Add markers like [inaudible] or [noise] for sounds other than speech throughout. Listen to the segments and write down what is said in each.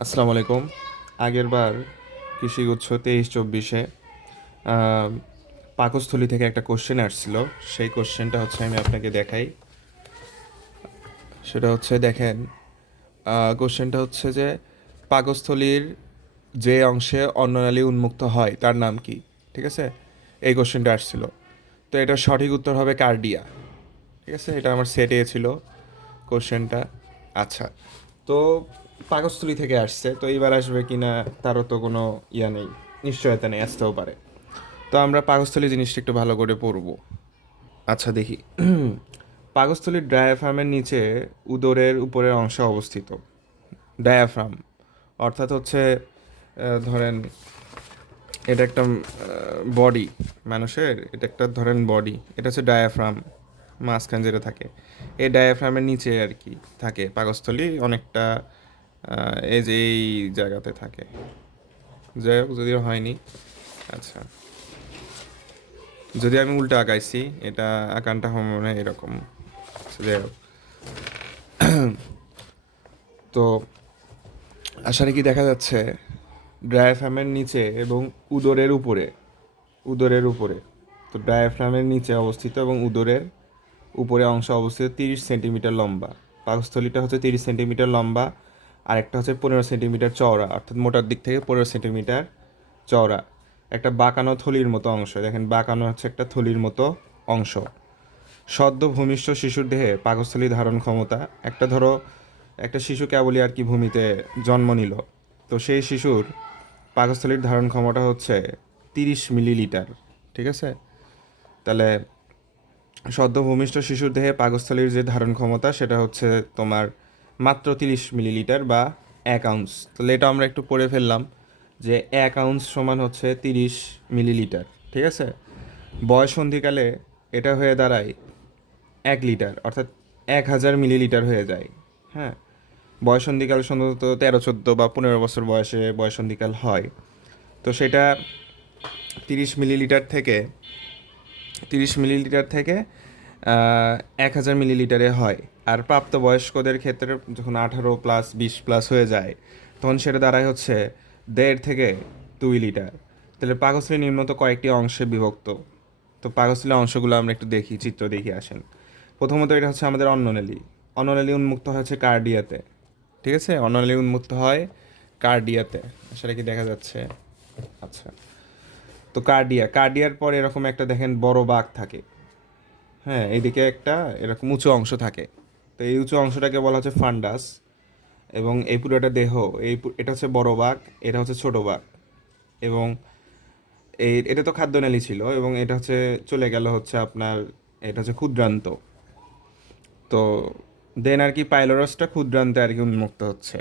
আসসালামু আলাইকুম। আগের বার কৃষিগুচ্ছ তেইশ চব্বিশে পাকস্থলী থেকে একটা কোশ্চেন আসছিল। সেই কোশ্চেনটা হচ্ছে আমি আপনাকে দেখাই। সেটা হচ্ছে দেখেন কোশ্চেনটা হচ্ছে যে পাকস্থলীর যে অংশে অন্ননালী উন্মুক্ত হয়, তার নাম কি? ঠিক আছে? এই কোশ্চেনটা আসছিল। তো এটা সঠিক উত্তর হবে কার্ডিয়া। ঠিক আছে? এটা আমার সেটে ছিল কোশ্চেনটা আচ্ছা তো পাকস্থলী থেকে আসছে, তো এইবার আসবে কি না তারও তো কোনো ইয়া নেই, নিশ্চয়তা নেই, আসতেও পারে। তো আমরা পাকস্থলী জিনিসটা একটু ভালো করে পড়ব আচ্ছা দেখি। পাকস্থলীর ডায়াফ্রামের নিচে উদরের উপরের অংশ অবস্থিত। ডায়াফ্রাম, অর্থাৎ হচ্ছে ধরেন এটা একটা বডি মানুষের, এটা একটা ধরেন বডি এটা হচ্ছে ডায়াফ্রাম, মাঝখান যেটা থাকে। এই ডায়াফ্রামের নিচে আর কি থাকে পাকস্থলী, অনেকটা এই যে এই জায়গাতে থাকে। যাই হোক যদিও হয়নি আচ্ছা। যদি আমি উল্টো আঁকাইছি এটা আঁকানটা মনে হয় এরকম। আচ্ছা, যাই হোক। [clears throat] তো আশারে কি দেখা যাচ্ছে ডায়াফ্রামের নিচে এবং উদরের উপরে উদরের উপরে। তো ডায়াফ্রামের নিচে অবস্থিত এবং উদরের উপরে অংশ অবস্থিত তিরিশ সেন্টিমিটার লম্বা। পাকস্থলীটা হচ্ছে তিরিশ সেন্টিমিটার লম্বা। আর একটা হচ্ছে পনেরো সেন্টিমিটার চওড়া, অর্থাৎ মোটার দিক থেকে পনেরো সেন্টিমিটার চওড়া। একটা বাঁকানো থলির মতো অংশ, দেখেন বাঁকানো হচ্ছে একটা থলির মতো অংশ। সদ্য ভূমিষ্ঠ শিশুর দেহে পাকস্থলী ধারণ ক্ষমতা, একটা ধরো একটা শিশু কেবলই আর কি ভূমিতে জন্ম নিল, তো সেই শিশুর পাকস্থলীর ধারণ ক্ষমতা হচ্ছে তিরিশ মিলিলিটার, ঠিক আছে? তাহলে সদ্য ভূমিষ্ঠ শিশুর দেহে পাকস্থলীর যে ধারণ ক্ষমতা, সেটা হচ্ছে তোমার মাত্র তিরিশ মিলিলিটার বা এক আউন্স। তাহলে এটা আমরা একটু পড়ে ফেললাম যে এক আউন্স সমান হচ্ছে তিরিশ মিলিলিটার, ঠিক আছে? বয়সন্ধিকালে এটা হয়ে দাঁড়ায় এক লিটার, অর্থাৎ এক হাজার মিলিলিটার হয়ে যায় হ্যাঁ? বয়সন্ধিকাল সম্ভবত তেরো, চোদ্দ বা পনেরো বছর বয়সে বয়সন্ধিকাল হয়। তো সেটা তিরিশ মিলিলিটার থেকে, তিরিশ মিলিলিটার থেকে এক হাজার মিলিলিটারে হয়। আর প্রাপ্তবয়স্কদের ক্ষেত্রে যখন আঠারো প্লাস বিশ প্লাস হয়ে যায়, তখন সেটা দাঁড়ায় হচ্ছে দেড় থেকে দুই লিটার। তাহলে পাকস্থলী নিম্নত কয়েকটি অংশে বিভক্ত। তো পাকস্থলীর অংশগুলো আমরা একটু দেখি, চিত্র দেখি, আসেন। প্রথমত এটা হচ্ছে আমাদের অন্ননালী। অন্ননালী উন্মুক্ত হয়েছে কার্ডিয়াতে। ঠিক আছে? অন্ননালী উন্মুক্ত হয় কার্ডিয়াতে। সেটা কি দেখা যাচ্ছে? আচ্ছা। তো কার্ডিয়া, কার্ডিয়ার পর এরকম একটা দেখেন বড় বাঘ থাকে। হ্যাঁ এইদিকে একটা এরকম উঁচু অংশ থাকে। তো এই উঁচু অংশটাকে বলা হচ্ছে ফান্ডাস এবং এই পুরোটা দেহ, এই এটা হচ্ছে বড় বাঘ, এটা হচ্ছে ছোট বাঘ এবং এই, এটা তো খাদ্যনালী ছিল এবং এটা হচ্ছে চলে গেল হচ্ছে আপনার, এটা হচ্ছে ক্ষুদ্রান্ত। তো দেন আর কি পাইলোরাসটা ক্ষুদ্রান্তে আর কি উন্মুক্ত হচ্ছে।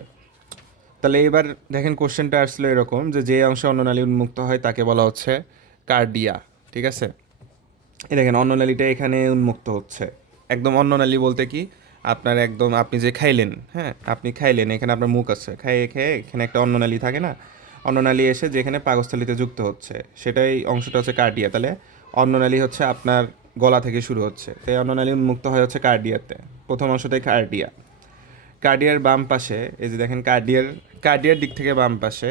তাহলে এবার দেখেন কোশ্চেনটা আসলো এরকম যে যে অংশে অন্ননালী উন্মুক্ত হয় তাকে বলা হচ্ছে কার্ডিয়া, ঠিক আছে? এই দেখেন, অন্ননালীটা এখানে উন্মুক্ত হচ্ছে। একদম অন্ননালী বলতে কি? আপনার একদম, আপনি যে খাইলেন হ্যাঁ আপনি খাইলেন, এখানে আপনার মুখ আছে। খাইয়ে খেয়ে এখানে একটা অন্ননালী থাকে না? অন্ননালী এসে যেখানে পাকস্থলীতে যুক্ত হচ্ছে। সেটাই অংশটা হচ্ছে কার্ডিয়া। তাহলে অন্ননালী হচ্ছে আপনার গলা থেকে শুরু হচ্ছে। তাই অন্ননালী উন্মুক্ত হয় হচ্ছে কার্ডিয়াতে। প্রথম অংশটাই কার্ডিয়া। কার্ডিয়ার বাম পাশে, এই যে দেখেন, কার্ডিয়ার কার্ডিয়ার দিক থেকে বাম পাশে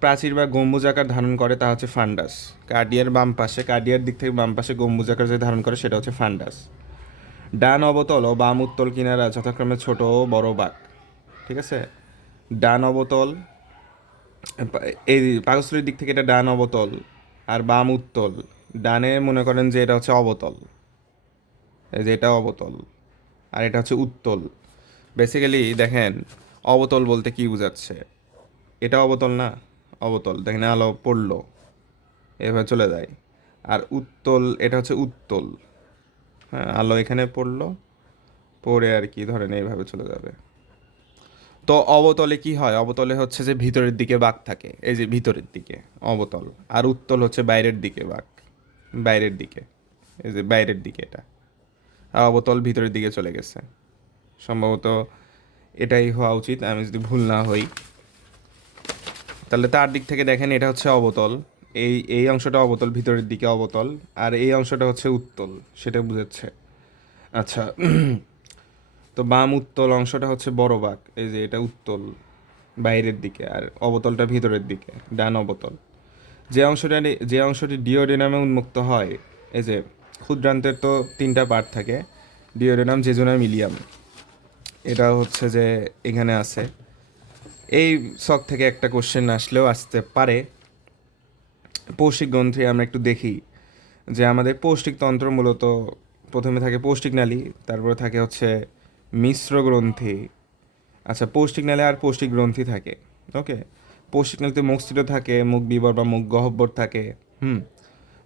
প্রাচীর বা গম্বুজ আকার ধারণ করে তা হচ্ছে ফান্ডাস। কার্ডিয়ার বাম পাশে, কার্ডিয়ার দিক থেকে বাম পাশে গম্বুজ আকার যে ধারণ করে সেটা হচ্ছে ফান্ডাস। ডান অবতল ও বাম উত্তল কিনারা যথাক্রমে ছোট ও বড় বাঘ ঠিক আছে? ডান অবতল, এই পাকস্থলীর দিক থেকে এটা ডান অবতল আর বাম উত্তল। ডানে মনে করেন যে এটা হচ্ছে অবতল, এই যে এটা অবতল আর এটা হচ্ছে উত্তল। বেসিক্যালি দেখেন, অবতল বলতে কি বোঝাচ্ছে? এটা অবতল না? অবতল, দেখেন আলো পড়ল, এভাবে চলে যায়। আর উত্তল, এটা হচ্ছে উত্তল। হ্যাঁ আলো এখানে পড়ল, পড়ে আর কি, ধরেন এইভাবে চলে যাবে। তো অবতলে কি হয়? অবতলে হচ্ছে যে ভিতরের দিকে বাঘ থাকে, এই যে ভিতরের দিকে অবতল। আর উত্তল হচ্ছে বাইরের দিকে বাঘ, বাইরের দিকে, এই যে বাইরের দিকে এটা। আর অবতল ভিতরের দিকে চলে গেছে। সম্ভবত এটাই হওয়া উচিত, আমি যদি ভুল না হই। তাহলে তার দিক থেকে দেখেন এটা হচ্ছে অবতল। এই এই অংশটা অবতল, ভিতরের দিকে অবতল, আর এই অংশটা হচ্ছে উত্তল, সেটা বুঝাচ্ছে। আচ্ছা [clears throat] তো বাম উত্তল অংশটা হচ্ছে বড় বাঘ এই যে এটা উত্তল, বাইরের দিকে, আর অবতলটা ভিতরের দিকে, ডান অবতল। যে অংশটা যে অংশটি ডিওডেনামে উন্মুক্ত হয়, এই যে ক্ষুদ্রান্তের তো তিনটা পার্ট থাকে, ডিওডেনাম, জেজুনাম মিলিয়াম এটা হচ্ছে যে এখানে আছে। এই শখ থেকে একটা কোশ্চেন আসলেও আসতে পারে। পৌষ্টিক গ্রন্থি আমরা একটু দেখি, যে আমাদের পৌষ্টিক তন্ত্র মূলত প্রথমে থাকে পৌষ্টিক নালী, তারপরে থাকে হচ্ছে মিশ্র গ্রন্থি। আচ্ছা পৌষ্টিক নালী আর পৌষ্টিক গ্রন্থি থাকে ওকে পৌষ্টিক নালীতে মুখ স্থিত থাকে, মুখ বিবর বা মুখ গহব্বর থাকে, হুম?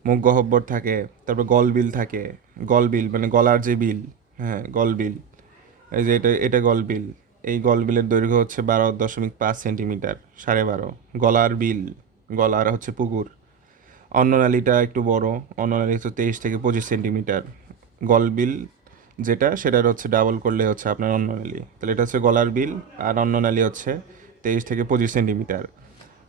মুখ গহব্বর থাকে, তারপর গলবিল থাকে, গলবিল মানে গলার যে বিল হ্যাঁ গলবিল। এই যে এটা এটা গলবিল। এই গলবিলের দৈর্ঘ্য হচ্ছে বারো দশমিক পাঁচ সেন্টিমিটার, সাড়ে বারো। গলার বিল, গলার হচ্ছে পুকুর। অন্ননালীটা একটু বড় অন্ননালী হচ্ছে তেইশ থেকে পঁচিশ সেন্টিমিটার। গলবিল যেটা, সেটার হচ্ছে ডাবল করলে হচ্ছে আপনার অন্ননালী তাহলে এটা হচ্ছে গলার বিল আর অন্ননালী হচ্ছে তেইশ থেকে পঁচিশ সেন্টিমিটার।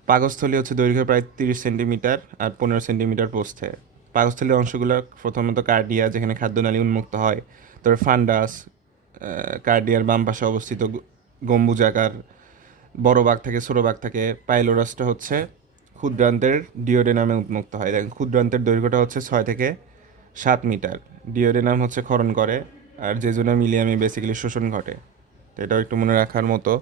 পাকস্থলী হচ্ছে দৈর্ঘ্য প্রায় তিরিশ সেন্টিমিটার আর পনেরো সেন্টিমিটার প্রস্থে। পাকস্থলী অংশগুলো প্রথমত কার্ডিয়া, যেখানে খাদ্যনালী উন্মুক্ত হয়। তারপর ফান্ডাস কার্ডিয়ার বাম পাশে অবস্থিত গম্বুজাকার বড় বাঘ থাকে ছোটো বাঘ থাকে পাইলোরাসটা হচ্ছে ক্ষুদ্রান্তের ডিওডেনামে উন্মুক্ত হয়। দেখেন, ক্ষুদ্রান্তের দৈর্ঘ্যটা হচ্ছে ছয় থেকে সাত মিটার। ডিওডেনাম হচ্ছে ক্ষরণ করে আর জেজুনা মিলিয়ামে বেসিক্যালি শোষণ ঘটে। তো এটাও একটু মনে রাখার মতো।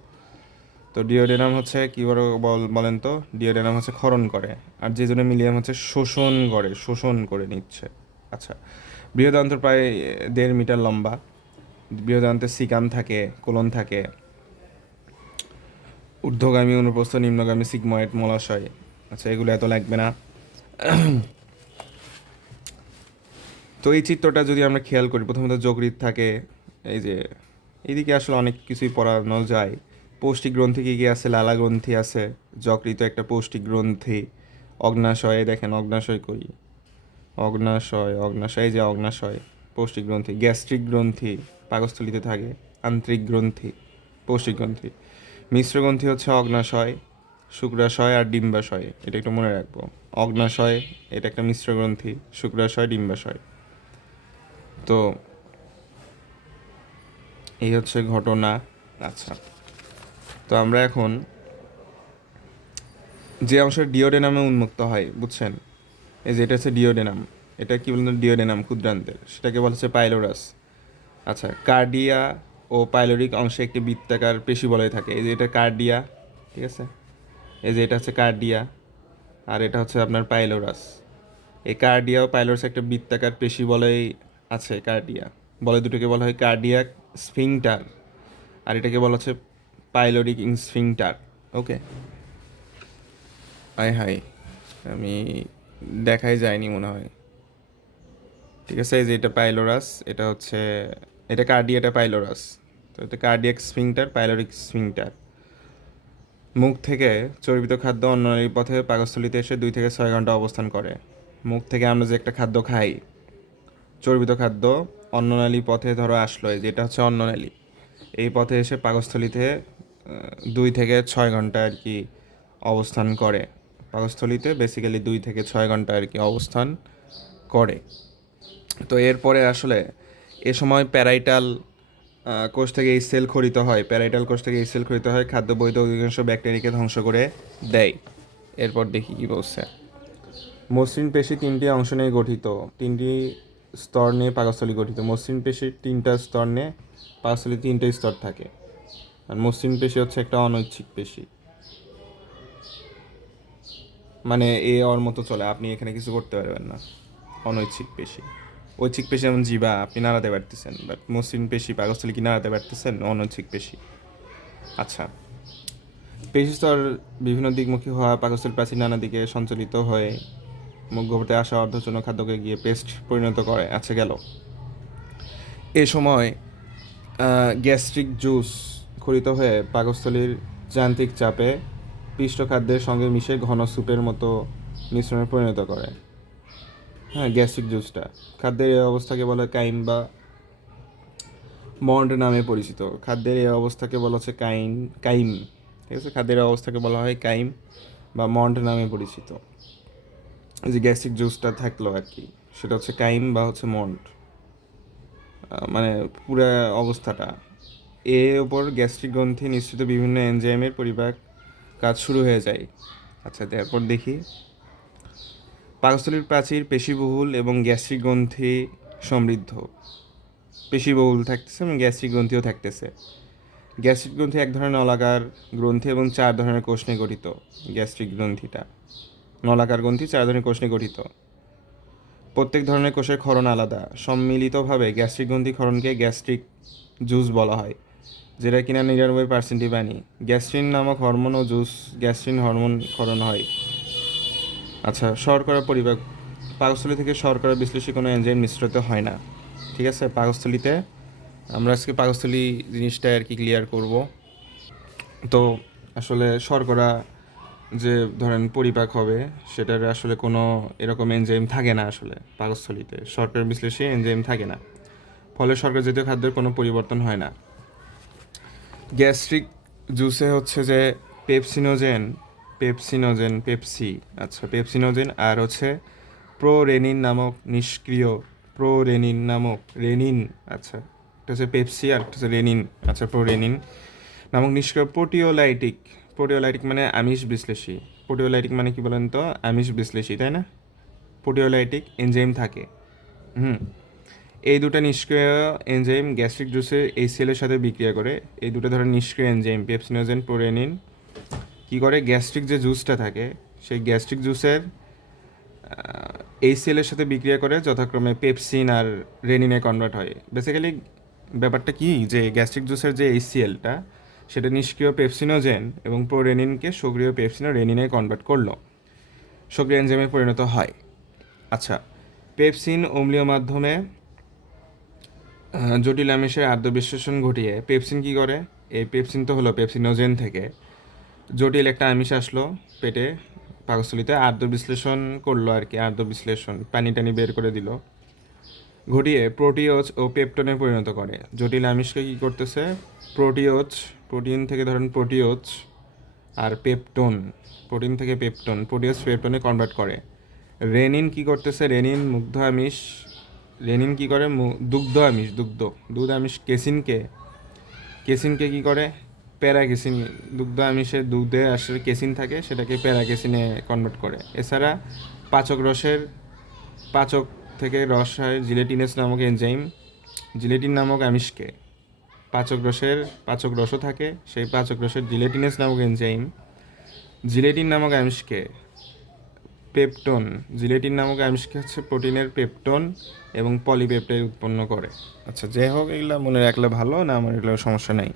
তো ডিওডেনাম হচ্ছে কী বড় বল- বলেন তো? ডিওডেনাম হচ্ছে ক্ষরণ করে আর জেজুনা মিলিয়াম হচ্ছে শোষণ করে শোষণ করে নিচ্ছে। আচ্ছা বৃহদান্ত প্রায় দেড় মিটার লম্বা। বৃহদান্তে সিকাম থাকে, কোলন থাকে। ঊর্ধ্বগামী অনুপ্রস্থ, নিম্নগামী সিগময়েড মলাশয়। আচ্ছা এগুলো এত লাগবে না। তো এই চিত্রটা যদি আমরা খেয়াল করি, প্রথমত যকৃত থাকে, এই যে এইদিকে আসলে অনেক কিছুই পড়ানো যায়। পৌষ্টিক গ্রন্থি কী কী আছে? লালা গ্রন্থি আছে যকৃত একটা পৌষ্টিক গ্রন্থি অগ্নাশয়ে, দেখেন অগ্নাশয় করি। অগ্নাশয় অগ্নাশয় যে অগ্নাশয় পৌষ্টিক গ্রন্থি গ্যাস্ট্রিক গ্রন্থি। পাকস্থলিতে থাকে। আন্তরিক গ্রন্থি, পৌষ্টিক গ্রন্থি। মিশ্র গ্রন্থি হচ্ছে অগ্নাশয়, শুক্রাশয় আর ডিম্বাশয়। এটা একটু মনে রাখব। অগ্নাশয়, এটা একটা মিশ্র গ্রন্থি, শুক্রাশয়, ডিম্বাশয়। তো এই হচ্ছে ঘটনা। আচ্ছা। তো আমরা এখন যে অংশের ডিওডেনামে উন্মুক্ত হয়, বুঝছেন? এই যে এটা হচ্ছে ডিওডেনাম। এটা কি বলতো ডিওডেনাম, ক্ষুদ্রান্তের। সেটাকে বলা হচ্ছে পাইলোরাস। আচ্ছা কার্ডিয়া ও পাইলোরিক অংশে একটি বৃত্তাকার পেশি বলয় থাকে। এই যে এটা কার্ডিয়া, ঠিক আছে? এই যে এটা হচ্ছে কার্ডিয়া, আর এটা হচ্ছে আপনার পাইলোরাস। এই কার্ডিয়া ও পাইলোরাস একটা বৃত্তাকার পেশি বলয় আছে, কার্ডিয়া। বলে দুটোকে বলা হয় কার্ডিয়াক স্ফিংটার, আর এটাকে বলা হচ্ছে পাইলোরিক ইনস্ফিংটার ওকে? হাই হাই, আমি দেখাই যায়নি মনে হয়। ঠিক আছে, এই যে এটা পাইলোরাস, এটা হচ্ছে এটা কার্ডিয়াটা পাইলোরাস তো এটা কার্ডিয়াক স্ফিংটার পাইলোরিক স্ফিংটার মুখ থেকে চর্বিত খাদ্য অন্ননালীর পথে পাকস্থলিতে এসে দুই থেকে ছয় ঘণ্টা অবস্থান করে। মুখ থেকে আমরা যে একটা খাদ্য খাই, চর্বিত খাদ্য অন্ননালী পথে ধরো আসলো, এই যে এটা হচ্ছে অন্ননালী এই পথে এসে পাকস্থলিতে দুই থেকে ছয় ঘণ্টা আর কি অবস্থান করে। পাকস্থলিতে বেসিক্যালি দুই থেকে ছয় ঘণ্টা আর কি অবস্থান করে। তো এরপরে আসলে এ সময় প্যারাইটাল কোষ থেকে এই সেল খরিত হয়। প্যারাইটাল কোষ থেকে এই সেল খরিত হয়, খাদ্য, বৈধ অধিকাংশ ব্যাকটেরিয়াকে ধ্বংস করে দেয়। এরপর দেখি কি বলছে। মসৃণ পেশি তিনটি অংশ নিয়ে গঠিত। তিনটি স্তর নিয়ে পাকস্থলী গঠিত। মসৃণ পেশির তিনটা স্তর নিয়ে পাকস্থলী তিনটে স্তর থাকে। আর মসৃণ পেশি হচ্ছে একটা অনৈচ্ছিক পেশি। মানে এ ওর মতো চলে, আপনি এখানে কিছু করতে পারবেন না। অনৈচ্ছিক পেশি। ঐচ্ছিক পেশি যেমন জিবা, আপনি নাড়াতে পারতেছেন বাট মসৃণ পেশি, পাকস্থলী কি নাড়াতে পারতেছেন? অনৈচ্ছিক পেশি। আচ্ছা। পেশি স্তর বিভিন্ন দিকমুখী হওয়া পাকস্থলী প্রাচীর নানা দিকে সঞ্চালিত হয়ে মুখ গভীরতে আসা অর্ধচূর্ণ খাদ্যকে গিয়ে পেস্ট পরিণত করে আছে গেল। এ সময় গ্যাস্ট্রিক জুস খরিত হয়ে পাকস্থলীর যান্ত্রিক চাপে পিষ্ট খাদ্যের সঙ্গে মিশে ঘন স্যুপের মতো মিশ্রণে পরিণত করে। হ্যাঁ গ্যাস্ট্রিক জুসটা। খাদ্যের এই অবস্থাকে বলে কাইম বা মন্ড নামে পরিচিত। খাদ্যের এই অবস্থাকে বলা হচ্ছে কাইন, কাইম। ঠিক আছে? খাদ্যের অবস্থাকে বলা হয় কাইম বা মন্ড নামে পরিচিত। যে গ্যাস্ট্রিক জুসটা থাকল আর কি, সেটা হচ্ছে কাইম বা হচ্ছে মন্ড। মানে পুরো অবস্থাটা। এ ওপর গ্যাস্ট্রিক গ্রন্থি নিঃসৃত বিভিন্ন এনজাইমের পরিপাক কাজ শুরু হয়ে যায়। আচ্ছা তারপর দেখি। পাকস্থলীর প্রাচীর, পেশিবহুল এবং গ্যাস্ট্রিক গ্রন্থি সমৃদ্ধ। পেশিবহুল থাকতেছে এবং গ্যাস্ট্রিক গ্রন্থিও থাকতেছে। গ্যাস্ট্রিক গ্রন্থি এক ধরনের নলাকার গ্রন্থি এবং চার ধরনের কোষ নিয়ে গঠিত গ্যাস্ট্রিক গ্রন্থিটা। নলাকার গ্রন্থি চার ধরনের কোষ নিয়ে গঠিত। প্রত্যেক ধরনের কোষের ক্ষরণ আলাদা। সম্মিলিতভাবে গ্যাস্ট্রিক গ্রন্থি ক্ষরণকে গ্যাস্ট্রিক জুস বলা হয়, যেটা কিনা নিরানব্বই পার্সেন্টই পানি। গ্যাস্ট্রিন নামক হরমোন ও জুস গ্যাস্ট্রিন হরমোন ক্ষরণ হয়। আচ্ছা শর্করা পরিপাক পাকস্থলী থেকে শর্করা বিশ্লেষী কোনো এনজাইম মিশ্রিত হয় না। ঠিক আছে? পাকস্থলীতে আমরা আজকে পাকস্থলী জিনিসটা আর কি ক্লিয়ার করব। তো আসলে শর্করা যে ধরেন পরিপাক হবে, সেটার আসলে কোনো এরকম এনজাইম থাকে না আসলে পাকস্থলীতে। শর্করা বিশ্লেষী এনজাইম থাকে না। ফলে শর্করা জাতীয় খাদ্যের কোনো পরিবর্তন হয় না। গ্যাস্ট্রিক জুসে হচ্ছে যে পেপসিনোজেন পেপসিনোজেন, পেপসি আচ্ছা পেপসিনোজেন আর হচ্ছে প্রোরেনিন নামক নিষ্ক্রিয়, প্রোরেনিন নামক রেনিন আচ্ছা একটা হচ্ছে পেপসি আর একটা হচ্ছে রেনিন আচ্ছা প্রোরেনিন নামক নিষ্ক্রিয় প্রোটিওলাইটিক প্রোটিওলাইটিক মানে আমিষ বিশ্লেষী, প্রোটিওলাইটিক মানে কি বলেন তো? আমিষ বিশ্লেষী, তাই না? প্রোটিওলাইটিক এনজাইম থাকে, হুম, এই দুটো নিষ্ক্রিয় এনজাইম গ্যাস্ট্রিক জুসের এই সেলের সাথে বিক্রিয়া করে, এই দুটো ধরনের নিষ্ক্রিয় এনজাইম, পেপসিনোজেন, প্রোরেনিন কী করে? গ্যাস্ট্রিক যে জুসটা থাকে, সেই গ্যাস্ট্রিক জুসের এই সাথে বিক্রিয়া করে যথাক্রমে পেপসিন আর রেনিনে কনভার্ট হয়। বেসিক্যালি ব্যাপারটা কি? যে গ্যাস্ট্রিক জুসের যে এইসিএলটা সেটা নিষ্ক্রিয় পেপসিনোজেন এবং প্রোরেনিনকে সক্রিয় পেপসিনো রেনিনে কনভার্ট করল। সক্রিয় এনজাইমে পরিণত হয়। আচ্ছা পেপসিন অম্লীয় মাধ্যমে জটিল আমিষের আদ্য বিশ্লেষণ ঘটিয়ে পেপসিন কি করে? এই পেপসিন তো হলো পেপসিনোজেন থেকে। জটিল একটা আমিষ আসলো পেটে পাকস্থলিতে আর্দ্র বিশ্লেষণ করল আর কি আর্দ্র বিশ্লেষণ পানি টানি বের করে দিল। ঘটিয়ে প্রোটিওজ ও পেপটনে পরিণত করে। জটিল আমিষকে কী করতেছে? প্রোটিওজ, প্রোটিন থেকে ধরেন প্রোটিওজ আর পেপটন, প্রোটিন থেকে পেপটন, প্রোটিওজ, পেপটনে কনভার্ট করে। রেনিন কি করতেছে? রেনিন মুগ্ধ আমিষ, রেনিন কি করে? দুগ্ধ আমিষ, দুগ্ধ, দুধ আমিষ কেসিনকে কেসিনকে কি করে? প্যারাকেসিন দুগ্ধ আমিষের দুধে আসলে কেসিন থাকে, সেটাকে প্যারাকেসিনে কনভার্ট করে। এছাড়া পাচক রসের, পাচক থেকে রস হয় জিলেটিনেস নামক এনজাইম জিলেটিন নামক আমিষকে। পাচক রসের, পাচক রসও থাকে, সেই পাচক রসের জিলেটিনেস নামক এনজাইম জিলেটিন নামক আমিষকে। পেপটন, জিলেটিন নামক আমিষকে হচ্ছে প্রোটিনের পেপটন এবং পলিপেপটাইড উৎপন্ন করে। আচ্ছা যাই হোক, এগুলো মনে রাখলে ভালো, না আমার এগুলো সমস্যা নেই।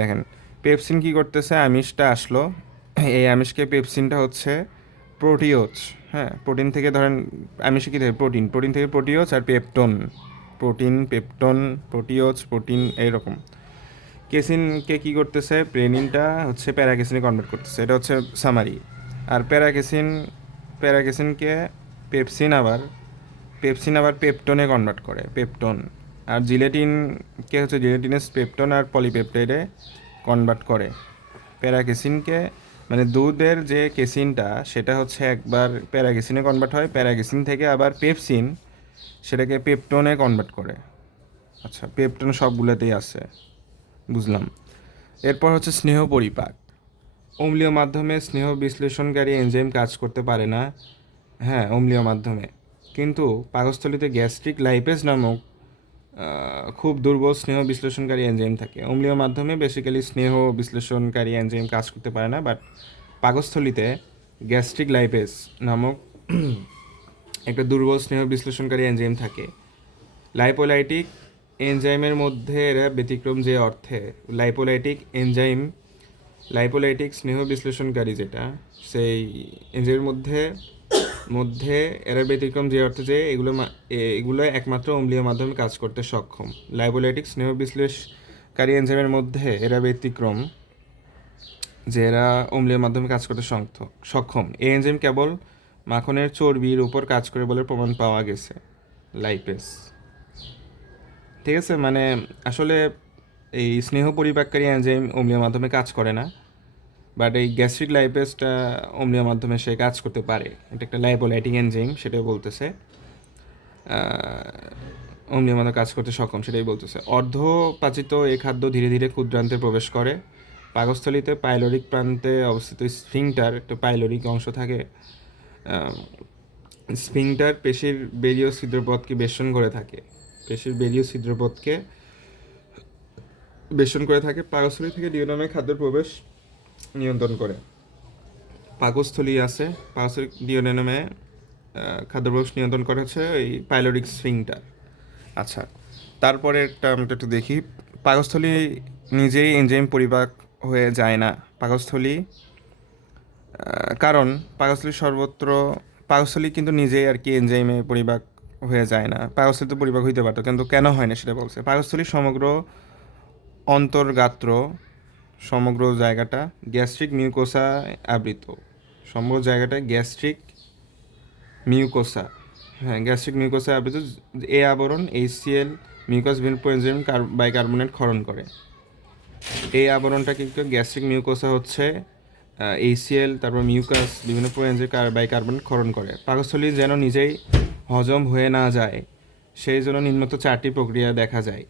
দেখেন পেপসিন কি করতেছে? আমিষটা আসলো। এই আমিষকে পেপসিনটা হচ্ছে প্রোটিওজ হ্যাঁ? প্রোটিন থেকে ধরেন, আমিষে কী থাকে? প্রোটিন। প্রোটিন থেকে প্রোটিওজ আর peptone. Protein, peptone, proteose, protein এইরকম। কেসিনকে কি করতেছে? প্রেনিনটা হচ্ছে প্যারাকেসিনে কনভার্ট করতেছে। এটা হচ্ছে সামারি আর প্যারাকেসিন, প্যারাকেসিনকে পেপসিন আবার পেপসিন আবার পেপটনে কনভার্ট করে, পেপটন। আর জিলেটিনকে হচ্ছে জিলেটিনাস পেপটন আর পলিপেপটাইডে কনভার্ট করে। প্যারাকেসিনকে মানে দুধের যে কেসিনটা, সেটা হচ্ছে একবার প্যারাকেসিনে কনভার্ট হয়, প্যারাকেসিন থেকে আবার পেপসিন, সেটাকে পেপটনে কনভার্ট করে। আচ্ছা পেপটন সবগুলোতেই আছে, বুঝলাম। এরপর হচ্ছে স্নেহ পরিপাক। অম্লীয় মাধ্যমে স্নেহ বিশ্লেষণকারী এনজাইম কাজ করতে পারে না। হ্যাঁ অম্লীয় মাধ্যমে। কিন্তু পাকস্থলিতে গ্যাস্ট্রিক লাইপেজ নামক খুব দুর্বল স্নেহ বিশ্লেষণকারী এনজাইম থাকে। অম্লীয় মাধ্যমে বেসিক্যালি স্নেহ বিশ্লেষণকারী এনজাইম কাজ করতে পারে না বাট পাকস্থলিতে গ্যাস্ট্রিক লাইপেজ নামক [clears throat] একটা দুর্বল স্নেহ বিশ্লেষণকারী এনজাইম থাকে। লাইপোলাইটিক এনজাইমের মধ্যে এরা ব্যতিক্রম যে অর্থে লাইপোলাইটিক এনজাইম লাইপোলাইটিক স্নেহ বিশ্লেষণকারী যেটা, সেই এনজাইমের মধ্যে মধ্যে এরা ব্যতিক্রম যে অর্থে যে এগুলো এগুলো একমাত্র অম্লীয় মাধ্যমে কাজ করতে সক্ষম। লাইবোলাইটিক স্নেহ বিশ্লেষকারী এনজাইমের মধ্যে এরা ব্যতিক্রম যে এরা অম্লীয় মাধ্যমে কাজ করতে সক্ষম সক্ষম। এই এনজাইম কেবল মাখনের চর্বির উপর কাজ করে বলে প্রমাণ পাওয়া গেছে। লাইপেস ঠিক আছে? মানে আসলে এই স্নেহ পরিপাককারী এনজাইম অম্লীয় মাধ্যমে কাজ করে না। বাট এই গ্যাস্ট্রিক লাইপেসটা অম্লীয় মাধ্যমে সে কাজ করতে পারে। এটা একটা লাইপোলাইটিক এনজাইম সেটা বলতেছে। অম্লীয় মতো কাজ করতে সক্ষম, সেটাই বলতেছে। অর্ধপাচিত এই খাদ্য ধীরে ধীরে ক্ষুদ্রান্তে প্রবেশ করে। পাকস্থলিতে পাইলোরিক প্রান্তে অবস্থিত স্ফিংটার একটা পাইলোরিক অংশ থাকে। স্ফিংটার পেশির বেলীয় ছিদ্রপথকে বেষ্টন করে থাকে। পেশির বেলীয় ছিদ্রপথকে বেষ্টন করে থাকে। পাকস্থলী থেকে ডিওনামে খাদ্যের প্রবেশ নিয়ন্ত্রণ করে। পাকস্থলী আছে, পাকস্থলী ডিওনামে খাদ্য প্রবেশ নিয়ন্ত্রণ করা হচ্ছে এই পাইলোরিক স্ফিংটার আচ্ছা তারপরে একটা আমরা একটু দেখি। পাকস্থলী নিজেই এনজাইম পরিপাক হয়ে যায় না। পাকস্থলী কারণ পাকস্থলী সর্বত্র, পাকস্থলী কিন্তু নিজেই আর কি এনজাইমে পরিপাক হয়ে যায় না। পাকস্থলী তো পরিপাক হইতে পারতো, কিন্তু কেন হয় না সেটা বলছে। পাকস্থলী সমগ্র অন্তর্গাত্র সমগ্র জায়গাটা গ্যাস্ট্রিক মিউকোসা আবৃত। সমগ্র জায়গাটা গ্যাস্ট্রিক মিউকোসা। হ্যাঁ গ্যাস্ট্রিক মিউকোসা আবৃত। এ আবরণ এইচসিএল মিউকাস ভিনপোএনজাইম বাইকার্বনেট ক্ষরণ করে। এই আবরণটা কিন্তু গ্যাস্ট্রিক মিউকোসা হচ্ছে এইচসিএল তারপর মিউকাস বিভিন্ন পোয়েন্সের বাইকার্বনেট ক্ষরণ করে। পাকস্থলী যেন নিজেই হজম হয়ে না যায়, সেই জন্য নিম্নত চারটি প্রক্রিয়া দেখা যায়।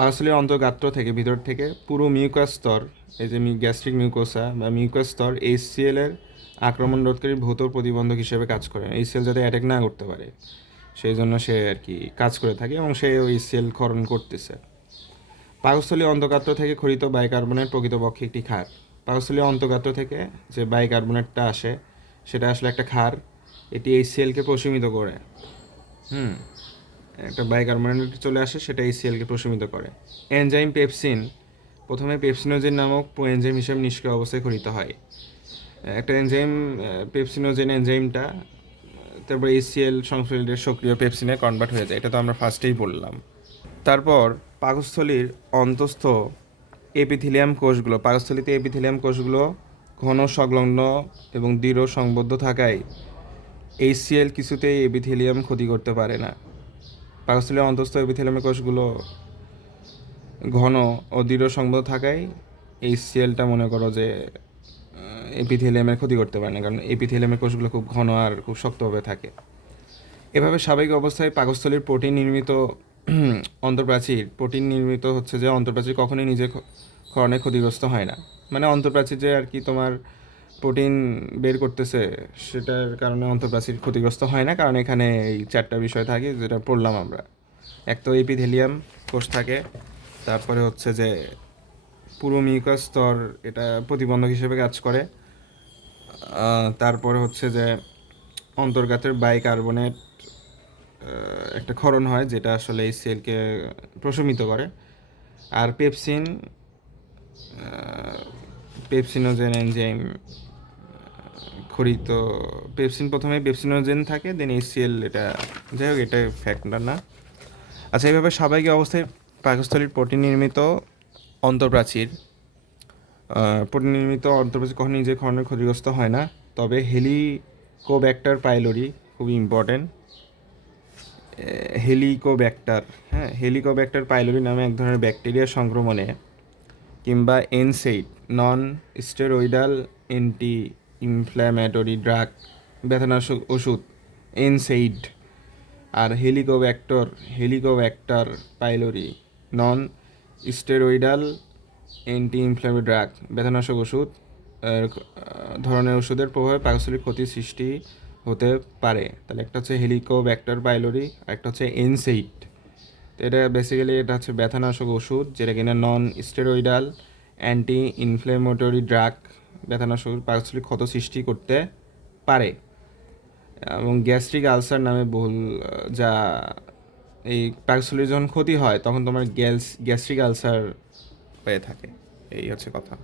পাকস্থলীর অন্তর্গাত্র থেকে ভিতর থেকে পুরো মিউকাস স্তর, এই যে গ্যাস্ট্রিক মিউকোসা বা মিউকাস স্তর এইচসিএল এর আক্রমণ রোধকারী ভৌত প্রতিবন্ধক হিসেবে কাজ করে। এইচসিএল যাতে অ্যাটাক না করতে পারে, সেই জন্য সে আর কি কাজ করে থাকে এবং সে ওই সেল খরণ করতেছে। পাকস্থলী অন্তর্গাত্র থেকে খরিত বাইকার্বনেট প্রকৃতপক্ষে একটি ক্ষার। পাকস্থলী অন্তর্গাত্র থেকে যে বাইকার্বনেটটা আসে, সেটা আসলে একটা ক্ষার, এটি এই সেলকে প্রশমিত করে। হুম একটা বাইকার্বনেট চলে আসে, সেটা এই সেলকে প্রশমিত করে। এনজাইম পেপসিন, প্রথমে পেপসিনোজেন নামক এনজাইম হিসেবে নিষ্ক্রিয় অবস্থায় খরিত হয়। একটা এনজাইম পেপসিনোজেন এনজাইমটা, তারপর এসিএল সংশ্লেষের সক্রিয় পেপসিনে কনভার্ট হয়ে যায়। এটা তো আমরা ফার্স্টেই বললাম। তারপর পাকস্থলীর অন্তস্থ এপিথিলিয়াম কোষগুলো, পাকস্থলীতে এপিথিলিয়াম কোষগুলো ঘন, সংলগ্ন এবং দৃঢ়, সংবদ্ধ থাকায় এইচসিএল কিছুতেই এপিথিলিয়াম ক্ষতি করতে পারে না। পাকস্থলীর অন্তস্থ এপিথিলিয়াম কোষগুলো ঘন ও দৃঢ় সংবদ্ধ থাকায় এইচসিএলটা মনে করো যে এপিথেলিয়ামের ক্ষতি করতে পারে না, কারণ এপিথেলিয়ামের কোষগুলো খুব ঘন আর খুব শক্তভাবে থাকে। এভাবে স্বাভাবিক অবস্থায় পাকস্থলীর প্রোটিন নির্মিত [clears throat] অন্তর্প্রাচীর প্রোটিন নির্মিত হচ্ছে যে অন্তর্প্রাচীর কখনোই নিজে ক্ষরণে ক্ষতিগ্রস্ত হয় না। মানে অন্তর্প্রাচীর যে আর কি তোমার প্রোটিন বের করতেছে, সেটার কারণে অন্তর্প্রাচীর ক্ষতিগ্রস্ত হয় না। কারণ এখানে এই চারটা বিষয় থাকে যেটা পড়লাম আমরা। এক তো এপিথেলিয়াম কোষ থাকে, তারপরে হচ্ছে যে পুরো মিউকাস স্তর এটা প্রতিবন্ধক হিসেবে কাজ করে। তারপরে হচ্ছে যে অন্তর্গাতের বাইকার্বনেট একটা ক্ষরণ হয় যেটা আসলে এই সেলকে প্রশমিত করে। আর পেপসিন পেপসিনোজেন এনজাইম খরিত পেপসিন প্রথমে পেপসিনোজেন থাকে দেন এসিএল এটা যাই হোক এটা ফ্যাক্টর না আচ্ছা এইভাবে স্বাভাবিক অবস্থায় পাকস্থলীর প্রোটিন নির্মিত অন্তর্প্রাচীর আহ, প্রোটিন নির্মিত অন্তর্প্রাচীর কখনো নিজে ক্ষরণের ক্ষতিগ্রস্ত হয় না তবে হেলিকোব্যাক্টার পাইলোরি খুবই ইম্পর্টেন্ট হেলিকোব্যাক্টার হ্যাঁ হেলিকোব্যাক্টার পাইলোরি নামে এক ধরনের ব্যাকটেরিয়া সংক্রমণে কিংবা NSAID non steroidal anti inflammatory drug ব্যথানাশক ওষুধ এনসেইড আর Helicobacter Helicobacter pylori non steroidal anti inflammatory drug ব্যথানাশক ওষুধ ধরনের ওষুধের প্রভাবে পাকস্থলীর ক্ষতির সৃষ্টি হতে পারে। তাহলে একটা হচ্ছে হেলিকোব্যাক্টার পাইলোরি আর একটা হচ্ছে এনসেইড তো এটা বেসিক্যালি এটা হচ্ছে ব্যথানাশক ওষুধ যেটা কিনা non steroidal anti inflammatory drug ব্যথানাশক পাকস্থলী ক্ষত সৃষ্টি করতে পারে। এবং গ্যাস্ট্রিক আলসার নামে বহুল যা এই পাকস্থলীর যখন ক্ষতি হয়, তখন তোমার গ্যাস, গ্যাস্ট্রিক আলসার হয়ে থাকে। এই হচ্ছে কথা।